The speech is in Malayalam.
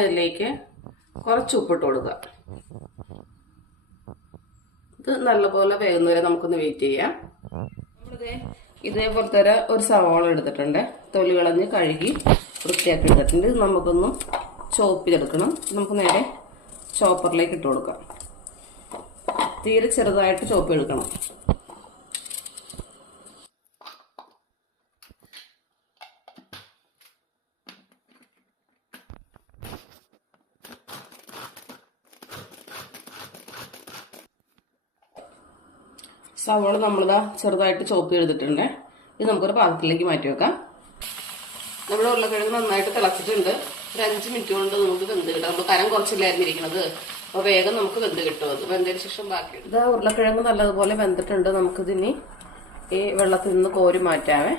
അതിലേക്ക് കുറച്ച് ഉപ്പിട്ട് കൊടുക്കുക. ഇത് നല്ലപോലെ വേകുന്നവരെ നമുക്കൊന്ന് വെയിറ്റ് ചെയ്യാം. ഇതേപോലത്തെ ഒരു സവാള എടുത്തിട്ടുണ്ട്. തൊലി കളഞ്ഞ് കഴുകി വൃത്തിയാക്കി എടുത്തിട്ടുണ്ട്. ഇത് നമുക്കൊന്ന് ചോപ്പ് ചെയ്തെടുക്കണം. നമുക്ക് നേരെ ചോപ്പറിലേക്ക് ഇട്ട് കൊടുക്കാം. തീരെ ചെറുതായിട്ട് ചോപ്പ് എടുക്കണം. സവാള നമ്മളിതാ ചെറുതായിട്ട് ചോപ്പ് ചെയ്തിട്ടുണ്ട്. ഇത് നമുക്കൊരു പാത്രത്തിലേക്ക് മാറ്റി വെക്കാം. നമ്മുടെ ഉരുളക്കിഴങ്ങ് നന്നായിട്ട് തിളച്ചിട്ടുണ്ട്. ഒരു 5 മിനിറ്റ് കൊണ്ട് നമുക്ക് വെന്ത് കിട്ടാം. നമ്മൾ കനം കുറച്ചില്ലായിരുന്നു ഇരിക്കുന്നത്. അപ്പോൾ വേഗം നമുക്ക് വെന്ത് കിട്ടും. അത് വെന്തതിന് ശേഷം ബാക്കി ഇത് ഉരുളക്കിഴങ്ങ് നല്ലതുപോലെ വെന്തിട്ടുണ്ട്. നമുക്കിതിനി ഈ വെള്ളത്തിൽ നിന്ന് കോരി മാറ്റാവേ.